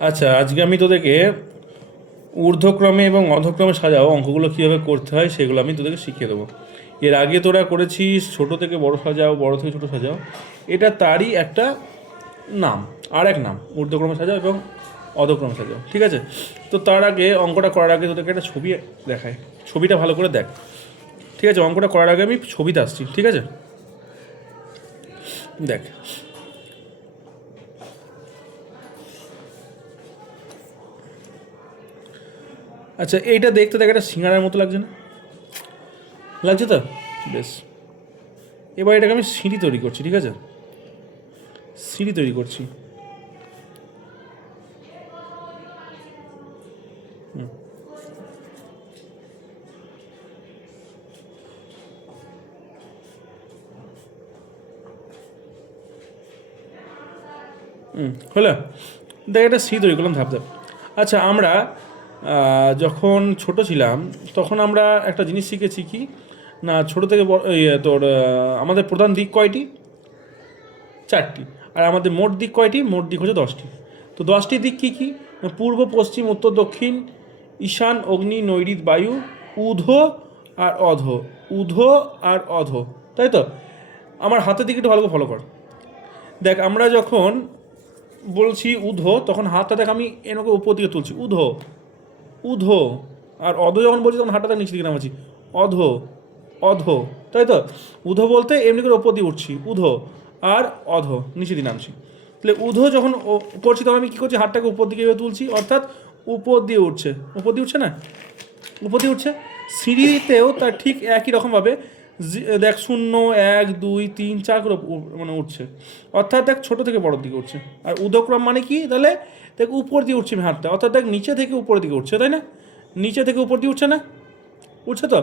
আচ্ছা, আজকে আমি তোদেরকে ঊর্ধ্বক্রমে এবং অধক্রমে সাজাও অঙ্কগুলো কীভাবে করতে হয় সেগুলো আমি তোদেরকে শিখিয়ে দেবো। এর আগে তোরা করেছিস ছোট থেকে বড় সাজাও, বড় থেকে ছোট সাজাও, এটা তারই একটা নাম, আর এক নাম ঊর্ধ্বক্রমে সাজাও এবং অধক্রমে সাজাও, ঠিক আছে? তো তার আগে অঙ্কটা করার আগে তোদেরকে একটা ছবি দেখায়, ছবিটা ভালো করে দেখ, ঠিক আছে? অঙ্কটা করার আগে আমি ছবিতে আসছি, ঠিক আছে? দেখ, আচ্ছা এইটা দেখতে দেখ, একটা সিঙ্গারার মতো লাগছে না? লাগছে তো? বেশ, এবার এটাকে আমি সিঁড়ি তৈরি করছি, ঠিক আছে? সিঁড়ি তৈরি করছি। হলো, দেখ একটা সিঁড়ি তৈরি করলাম ধাপ ধাপ। আচ্ছা, আমরা যখন ছোট ছিলাম তখন আমরা একটা জিনিস শিখেছি কি না, ছোটো থেকে তোর আমাদের প্রধান দিক কয়টি? চারটি। আর আমাদের মোট দিক কয়টি? মোট দিক হচ্ছে 10টি। তো 10টি দিক কী কী? পূর্ব, পশ্চিম, উত্তর, দক্ষিণ, ঈশান, অগ্নি, নৈঋত, বায়ু, ঊর্ধ্ব আর অধ। ঊর্ধ্ব আর অধ, তাই তো? আমার হাতের দিকে একটু ভালো করে ফলো কর। দেখ, আমরা যখন বলছি ঊর্ধ্ব তখন হাতটা দেখ আমি এনাকে উপর দিকে তুলছি, ঊর্ধ্ব ঊর্ধ্ব। আর অধ যখন বলছি তখন হাতটা নিচের দিকে নামাচ্ছি, অধ অধ, তাই তো? ঊর্ধ্ব বলতে এমনি করে ওপর দিয়ে উঠছি, ঊর্ধ্ব, আর অধ নিচে দিয়ে নামছি। তাহলে ঊর্ধ্ব যখন করছি তখন আমি কী করছি? হাতটাকে উপর দিকে তুলছি, অর্থাৎ উপর দিয়ে উঠছে, উপর দিয়ে উঠছে না? উপর দিয়ে উঠছে। সিঁড়িতেও তার ঠিক একই রকমভাবে দেখ 0 1 2 3 4 করে মানে উঠছে, অর্থাৎ দেখ ছোটো থেকে বড়োর দিকে উঠছে। আর ঊর্ধ্বক্রম মানে কি? তাহলে দেখ উপর দিয়ে উঠছি আমি হাতটা, অর্থাৎ দেখ নিচে থেকে উপরের দিকে উঠছে, তাই না? নিচে থেকে উপর দিয়ে উঠছে না? উঠছে তো?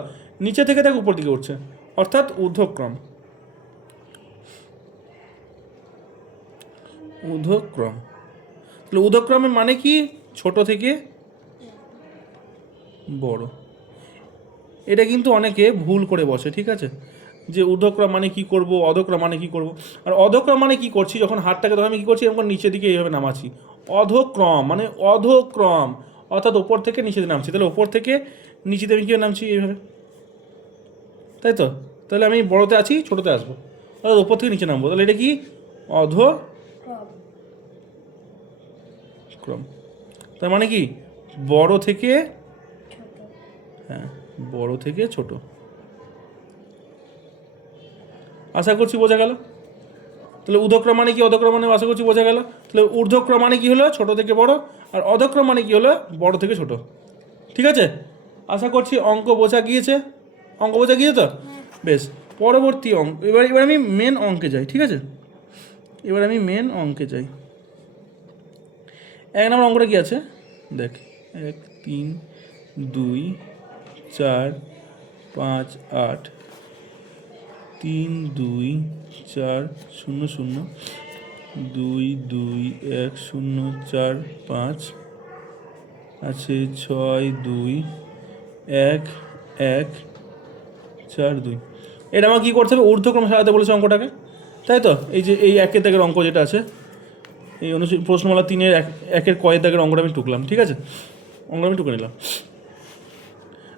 নিচে থেকে দেখ উপর দিকে উঠছে, অর্থাৎ ঊর্ধ্বক্রম। ঊর্ধ্বক্রম, তাহলে ঊর্ধ্বক্রমে মানে কি? ছোট থেকে বড়। এটা কিন্তু অনেকে ভুল করে বসে, ঠিক আছে? যে ঊর্ধ্বক্রম মানে কি করব, অধক্রম মানে কি করব। আর অধক্রম মানে কি করছি? যখন হাতটাকে তখন আমি কী করছি? এরকম নিচের দিকে এইভাবে নামাচ্ছি। অধক্রম মানে অধক্রম, অর্থাৎ ওপর থেকে নিচে দিকে নামছি। তাহলে ওপর থেকে নিচেতে আমি কীভাবে নামছি? এইভাবে, তাই তো? তাহলে আমি বড়তে আছি, ছোটোতে আসবো, অর্থাৎ ওপর থেকে নিচে নামবো। তাহলে এটা কি? অধক্রম। তার মানে কি? বড় থেকে, হ্যাঁ, বড় থেকে ছোট। আশা করছি বোঝা গেল। তাহলে ঊর্ধ্বক্রম মানে কি, অধক্রম মানে আশা করছি বোঝা গেল। তাহলে ঊর্ধ্বক্রম মানে কি হলো? ছোট থেকে বড়। আর অধক্রম মানে কি হলো? বড় থেকে ছোট, ঠিক আছে? আশা করছি অঙ্ক বোঝা গিয়েছে। অঙ্ক বোঝা গিয়েছে তো? বেশ, পরবর্তী অঙ্ক, এবার এবার আমি মেন অঙ্কে যাই, ঠিক আছে? এবার আমি মেন অঙ্কে যাই। 1 নম্বর অঙ্কটা কি আছে দেখ, 1 3 2 4 5 8 3 2 4 0 0 2 2 1 0 4 5 আছে 6 2 1 1 4 2। এটা আমার কী করতে হবে? ঊর্ধ্বক্রম সাজাতে বলেছে অঙ্কটাকে, তাই তো? এই যে এই 1 দাগের অঙ্ক যেটা আছে, এই প্রশ্নমালা 3-এর 1-এর কয়ের দাগের অঙ্কটা আমি টুকলাম, ঠিক আছে? অঙ্কটা আমি টুকে নিলাম।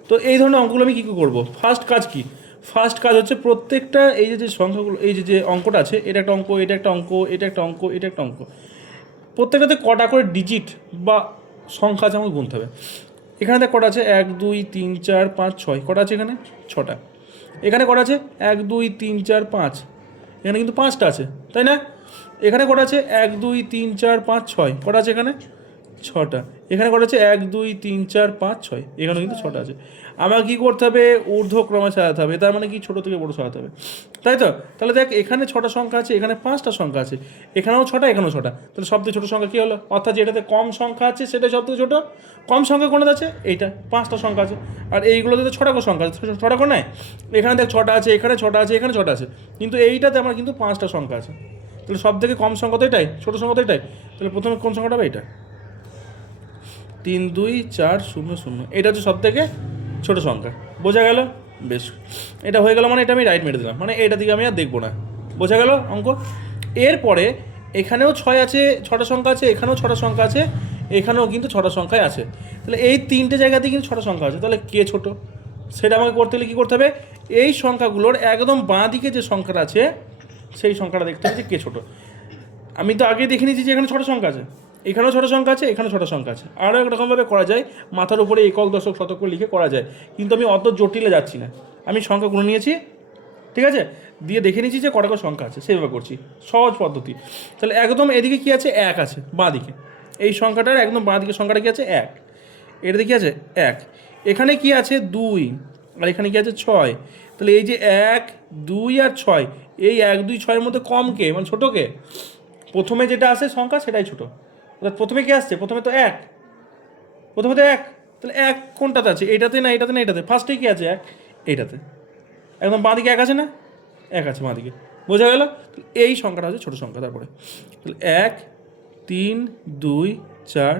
তো এই ধরনের অঙ্কগুলো আমি কী কী করবো? ফার্স্ট কাজ কি? ফার্স্ট কাজ হচ্ছে প্রত্যেকটা এই যে সংখ্যাগুলো, এই যে অঙ্কটা আছে, এটা একটা অঙ্ক, এটা একটা অঙ্ক, এটা একটা অঙ্ক, এটা একটা অঙ্ক, প্রত্যেকটাতে কটা করে ডিজিট বা সংখ্যা আছে আমাকে গুনতে হবে। এখানে দেখ কটা আছে? 1 2 3 4 5 6, কটা আছে এখানে? 6টা। এখানে কটা আছে? 1 2 3 4 5, এখানে কিন্তু 5টা আছে, তাই না? এখানে কটা আছে? 1 2 3 4 5 6, কটা আছে এখানে? 6টা। এখানে কটা আছে? 1 2 3 4 5 6, এখানে কিন্তু 6টা আছে। আমাকে কী করতে হবে? ঊর্ধ্বক্রমে সাজাতে হবে। তার মানে কি? ছোটো থেকে বড়ো সাজাতে হবে, তাই তো? তাহলে দেখ এখানে 6টা সংখ্যা আছে, এখানে 5টা সংখ্যা আছে, এখানেও 6টা, এখানেও 6টা। তাহলে সবথেকে ছোটো সংখ্যা কী হলো? অর্থাৎ যেটাতে কম সংখ্যা আছে সেটাই সবথেকে ছোটো। কম সংখ্যা কোনটা আছে? এইটা, 5টা সংখ্যা আছে। আর এইগুলোতে তো 6টা করে সংখ্যা আছে, 6টা করে নয়? এখানে দেখ 6টা আছে, এখানে 6টা আছে, এখানে 6টা আছে, কিন্তু এইটাতে আমার কিন্তু 5টা সংখ্যা আছে। তাহলে সব থেকে কম সংখ্যা তো এটাই, ছোটো সংখ্যা তো এটাই। তাহলে প্রথমে কোন সংখ্যাটা হবে? এটা 3 2 4 0 0, এটা হচ্ছে সব থেকে ছোটো সংখ্যা। বোঝা গেল? বেশ, এটা হয়ে গেল, মানে এটা আমি রাইট মেরে দিলাম, মানে এটা দিকে আমি আর দেখবো না। বোঝা গেল অঙ্ক? এরপরে এখানেও 6 আছে, 6টা সংখ্যা আছে, এখানেও 6টা সংখ্যা আছে, এখানেও কিন্তু 6টা সংখ্যায় আছে। তাহলে এই 3টে জায়গাতেই কিন্তু 6টা সংখ্যা আছে। তাহলে কে ছোট সেটা আমাকে করতে হলে কী করতে হবে, এই সংখ্যাগুলোর একদম বাঁ দিকে যে সংখ্যাটা আছে সেই সংখ্যাটা দেখতে হবে যে কে ছোট। আমি তো আগে দেখে নিয়েছি যে এখানে 6টা সংখ্যা আছে, এখানেও 6টা সংখ্যা আছে, এখানেও 6টা সংখ্যা আছে। আরও একরকমভাবে করা যায়, মাথার উপরে একক দশক শতক করে লিখে করা যায়, কিন্তু আমি অত জটিলে যাচ্ছি না। আমি সংখ্যাগুলো নিয়েছি, ঠিক আছে, দিয়ে দেখে নিয়েছি যে কটা করে সংখ্যা আছে, সেইভাবে করছি, সহজ পদ্ধতি। তাহলে একদম এদিকে কী আছে, 1 আছে বাঁ দিকে, এই সংখ্যাটার একদম বাঁ দিকে সংখ্যাটা কী আছে, 1। এটাতে কী আছে, 1। এখানে কি আছে, 2, আর এখানে কি আছে, 6। তাহলে এই যে 1, 2 আর 6, এই 1, 2, 6-এর মধ্যে কম কে, মানে ছোটো কে? প্রথমে যেটা আসে সংখ্যা সেটাই ছোটো। অর্থাৎ প্রথমে কি আসছে, প্রথমে তো 1, প্রথমে তো 1। তাহলে 1 কোনটাতে আছে, এইটাতে না এইটাতে না এইটাতে, ফার্স্টে কি আছে, 1 এইটাতে, একদম বাঁ দিকে 1 আছে না, 1 আছে বাঁ দিকে, বোঝা গেল? এই সংখ্যাটা হচ্ছে ছোটো সংখ্যা। তারপরে তাহলে 1, 3, 2, 4,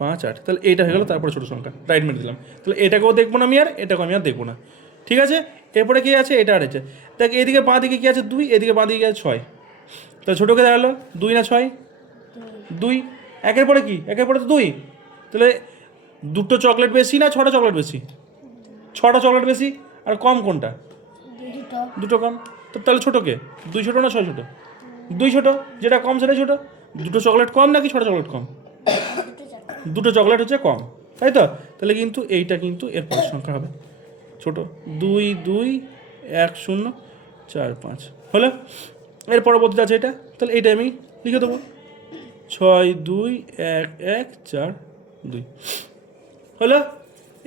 5, 8, তাহলে এইটা হয়ে গেলো তারপরে ছোটো সংখ্যা, রাইট মেরে দিলাম। তাহলে এটাকেও দেখবো না আমি, আর এটাকেও আমি আর দেখবো না, ঠিক আছে। এরপরে কী আছে, এটা আর এটা, দেখ এদিকে বাঁ দিকে কী আছে, 2, এদিকে বাঁ দিকে আছে 6। তাহলে ছোটোকে দেখালো 2 না 6, 2। একের পরে কি, একের পরে তো 2। তাহলে 2টো চকলেট বেশি না 6টা চকলেট বেশি, 6টা চকলেট বেশি, আর কম কোনটা, 2টো কম। তো তাহলে ছোটোকে 2 ছোটো না 6 ছোটো, 2 ছোটো, যেটা কম সেটাই ছোটো। 2টো চকলেট কম নাকি 6টা চকলেট কম, 2টো চকলেট হচ্ছে কম, তাই তো। তাহলে কিন্তু এইটা কিন্তু এর পরের সংখ্যা হবে ছোটো, 2, 2, 1, 0, 4, 5 হলো। এর পরবর্তীতে আছে এটা, তাহলে এইটা আমি লিখে দেবো, 6, 2, 1, 1, 4, 2 হলো।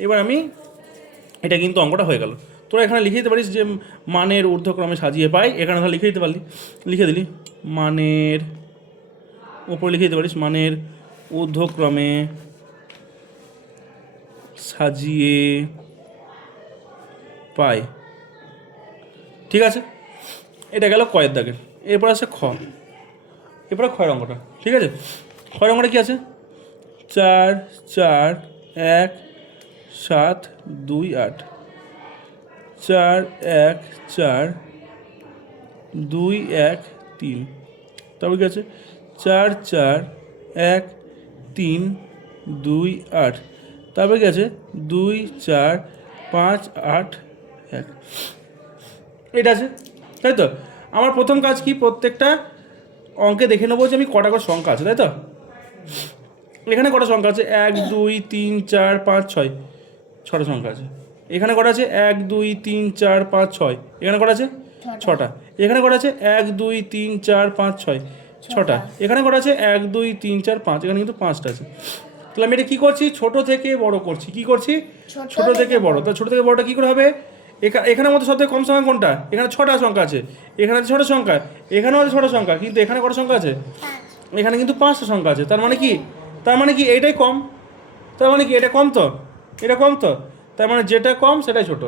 এবার আমি এটা কিন্তু অঙ্কটা হয়ে গেল। তোরা এখানে লিখে দিতে পারিস যে মানের ঊর্ধ্বক্রমে সাজিয়ে পাই, এখানে তাহলে লিখে দিতে পারলি, লিখে দিলি মানের ওপরে লিখে দিতে পারিস মানের ঊর্ধ্বক্রমে সাজিয়ে পাই, ঠিক আছে। এটা গেল কয়ের দাগের। এরপর আছে খ, এরপরে ক্ষয়ের অঙ্কটা, ঠিক আছে। ক্ষয়ের অঙ্কটা কী আছে, 4, 4, 1, 7, 2, 8, 4, 1, 4, 2, 1, 3, তারপর কী আছে, 4, 4, 1, 3, 2, 8, তারপর কী আছে, 2, 4, 5, 8, 1, এটা আছে, তাই তো। আমার প্রথম কাজ কি, প্রত্যেকটা অঙ্কে দেখে নেবো যে আমি কটা করে সংখ্যা আছে, তাই তো। এখানে কটা সংখ্যা আছে, 1, 2, 3, 4, 5, 6, 6টা সংখ্যা আছে। এখানে কটা আছে, 1, 2, 3, 4, 5, 6, এখানে কটা আছে, 6টা। এখানে কটা আছে, 1, 2, 3, 4, 5, 6, 6টা। এখানে কটা আছে, 1, 2, 3, 4, 5, এখানে কিন্তু 5টা আছে। তাহলে আমি এটা কী করছি, ছোটো থেকে বড় করছি, কী করছি, ছোটো থেকে বড়। তাহলে ছোটো থেকে বড়টা কী করে হবে, এখানের মধ্যে সবথেকে কম সংখ্যা কোনটা, এখানে 6টা সংখ্যা আছে, এখানে আছে 6টা সংখ্যা, এখানেও আছে 6টা সংখ্যা, কিন্তু এখানে কটা সংখ্যা আছে, এখানে কিন্তু 5টা সংখ্যা আছে। তার মানে কি, তার মানে কি এইটাই কম, তার মানে কি এটা কম, তো এটা কম, তো তার মানে যেটা কম সেটাই ছোট,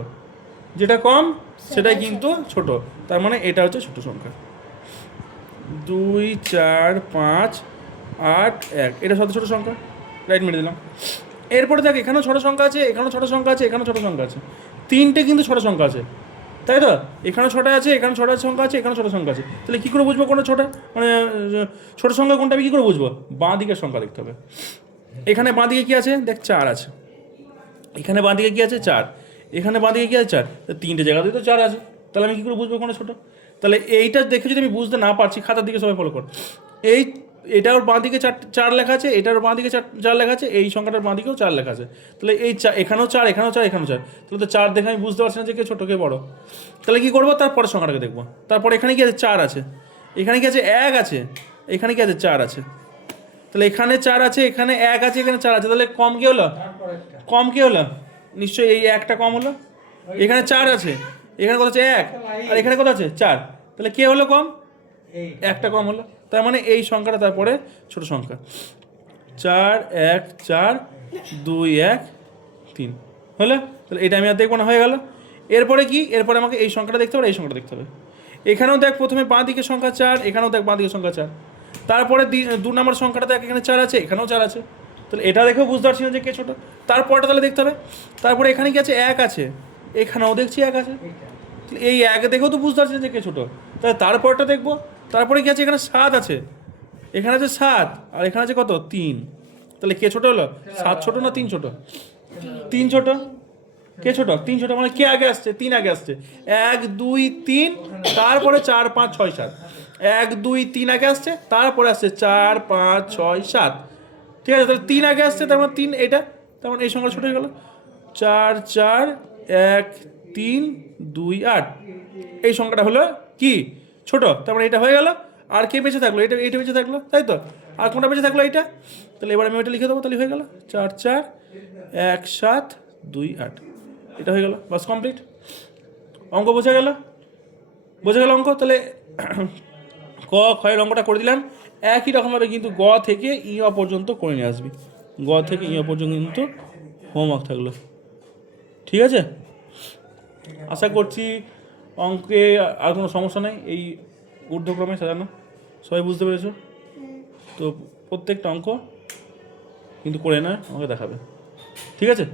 যেটা কম সেটাই কিন্তু ছোট, তার মানে এটা হচ্ছে ছোট সংখ্যা। 2, 4, 5, 8, 1, এটা সব ছোট সংখ্যা, রাইট মেরে দিলাম। এরপরে দেখ এখানেও ছোট সংখ্যা আছে, এখানেও ছোট সংখ্যা আছে, এখানেও ছোট সংখ্যা আছে, 3টে কিন্তু ছোট সংখ্যা আছে, তাই তো। এখানেও 6টা আছে, এখানে 6টা সংখ্যা আছে, এখানেও ছোট সংখ্যা আছে। তাহলে কী করে বুঝবো কোনটা ছোটো, মানে ছোটো সংখ্যা কোনটা আমি কী করে বুঝবো, বাঁ দিকের সংখ্যা দেখতে হবে। এখানে বাঁ দিকে কী আছে, দেখ 4 আছে, এখানে বাঁ দিকে কী আছে, 4, এখানে বাঁ দিকে কী আছে, 4, 3টে জায়গাতেই তো 4 আছে। তাহলে আমি কী করে বুঝবো কোনটা ছোটো। তাহলে এইটা দেখে যদি আমি বুঝতে না পারছি, খাতার দিকে সবাই ফলো কর, এটার বাঁ দিকে 4 লেখা আছে, এটার বাঁ দিকে 4 লেখা আছে, এই সংখ্যাটার বাঁ দিকেও 4 লেখা আছে। তাহলে এই এখানেও 4, এখানেও 4, এখানেও 4, তাহলে তো 4 দেখে আমি বুঝতে পারছি না যে কে ছোটো কে বড়ো। তাহলে কী করবো, তারপরে সংখ্যাটাকে দেখবো। তারপরে এখানে কি আছে, 4 আছে, এখানে কি আছে, 1 আছে, এখানে কি আছে, 4 আছে। তাহলে এখানে 4 আছে, এখানে 1 আছে, এখানে 4 আছে, তাহলে কম কি হলো, কম কি হলো, নিশ্চয়ই এই একটা কম হলো। এখানে 4 আছে, এখানে কত আছে, 1, আর এখানে কত আছে, 4, তাহলে কে হলো কম, একটা কম হলো। তার মানে এই সংখ্যাটা তারপরে ছোট সংখ্যা, 4, 1, 4, 2, 1, 3 হলো। তাহলে এটা আমি আর দেখবো না, হয়ে গেল। এরপরে কি, এরপরে আমাকে এই সংখ্যাটা দেখতে হবে, এই সংখ্যাটা দেখতে হবে। এখানেও দেখ প্রথমে বাঁ দিকের সংখ্যা 4, এখানেও দেখ বাঁ দিকের সংখ্যা 4, তারপরে 2 নম্বর সংখ্যাটা দেখ এখানে 4 আছে, এখানেও 4 আছে। তাহলে এটা দেখেও বুঝতে পারছি না যে কে ছোটো। তারপরটা তাহলে দেখতে হবে, তারপরে এখানে কি আছে, 1 আছে, এখানেও দেখছি 1 আছে, এই 1 দেখেও তো বুঝতে পারছি না যে কে ছোটো। তাহলে তারপরটা দেখবো, তারপরে কি আছে, এখানে 7 আছে, এখানে আছে 7, আর এখানে আছে কত, 3, তাহলে কে ছোট হলো? 7 ছোট না 3 ছোট? 3 ছোট। কে ছোট? 3 ছোট, মানে কে আগে আসছে? 3 আগে আসছে। 1 2 3, তারপরে 4 5 6 7। 1 2 3 আগে আসছে, তারপরে আসছে 4 5 6 7। ঠিক আছে, তাহলে 3 আগে আসছে, তার মানে 3 এটা, তার মানে এই সংখ্যা ছোট হয়ে গেল। 4 4 1 3 2 8, এই সংখ্যাটা হলো কি? ছোট। তার মানে এটা হয়ে গেল। আর কে বেঁচে থাকলো? এটা বেঁচে থাকলো, তাই তো? আর কোনটা বেঁচে থাকলো? এইটা। তাহলে এবার আমি ওইটা লিখে দেবো, তাহলে হয়ে গেল 4 4 1 7 2 8। এটা হয়ে গেল, বাস কমপ্লিট। অঙ্ক বোঝা গেল? বোঝা গেল অঙ্ক? তাহলে ক ক্ষয়ের অঙ্কটা করে দিলাম। একই রকমভাবে কিন্তু গ থেকে ইয়া পর্যন্ত করে নিয়ে আসবি। গ থেকে ইয়া পর্যন্ত কিন্তু হোমওয়ার্ক থাকলো। ঠিক আছে, আশা করছি অঙ্কে আর কোনো সমস্যা নেই। এই ঊর্ধ্বক্রমে সাজানো সবাই বুঝতে পেরেছো তো? প্রত্যেকটা অঙ্ক কিন্তু করে না আমাকে দেখাবে। ঠিক আছে।